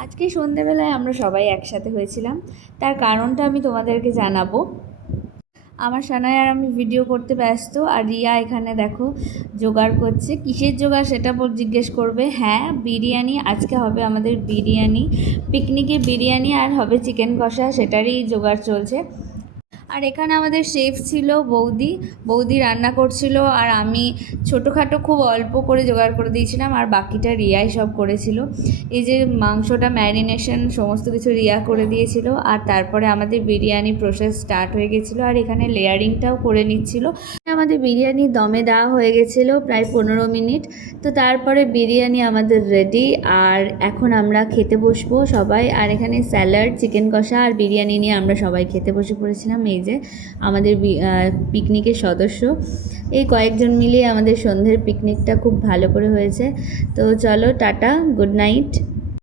আজকে সন্ধেবেলায় আমরা সবাই একসাথে হয়েছিলাম, তার কারণটা আমি তোমাদেরকে জানাবো। আমার সানায় আর আমি ভিডিও করতে ব্যস্ত, আর রিয়া এখানে দেখো জোগাড় করছে। কিসের জোগাড় সেটা জিজ্ঞেস করবে। হ্যাঁ, বিরিয়ানি আজকে হবে আমাদের বিরিয়ানি, পিকনিকে বিরিয়ানি, আর হবে চিকেন কষা, সেটারই জোগাড় চলছে। আর এখানে আমাদের শেফ ছিল বৌদি রান্না করছিল, আর আমি ছোটোখাটো খুব অল্প করে জোগাড় করে দিয়েছিলাম, আর বাকিটা রিয়াই সব করেছিল। এই যে মাংসটা ম্যারিনেশন সমস্ত কিছু রিয়া করে দিয়েছিল, আর তারপরে আমাদের বিরিয়ানি প্রসেস স্টার্ট হয়ে গেছিলো, আর এখানে লেয়ারিংটাও করে নিচ্ছিল। আমাদের বিরিয়ানি দমে দেওয়া হয়ে গেছিলো প্রায় 15 মিনিট। তো তারপরে বিরিয়ানি আমাদের রেডি, আর এখন আমরা খেতে বসবো সবাই। আর এখানে স্যালাড, চিকেন কষা আর বিরিয়ানি নিয়ে আমরা সবাই খেতে বসে পড়েছিলাম। এই যে আমাদের পিকনিকের সদস্য, এই কয়েকজন মিলিয়ে আমাদের সন্ধ্যের পিকনিকটা খুব ভালো করে হয়েছে। তো চলো, টাটা, গুড নাইট।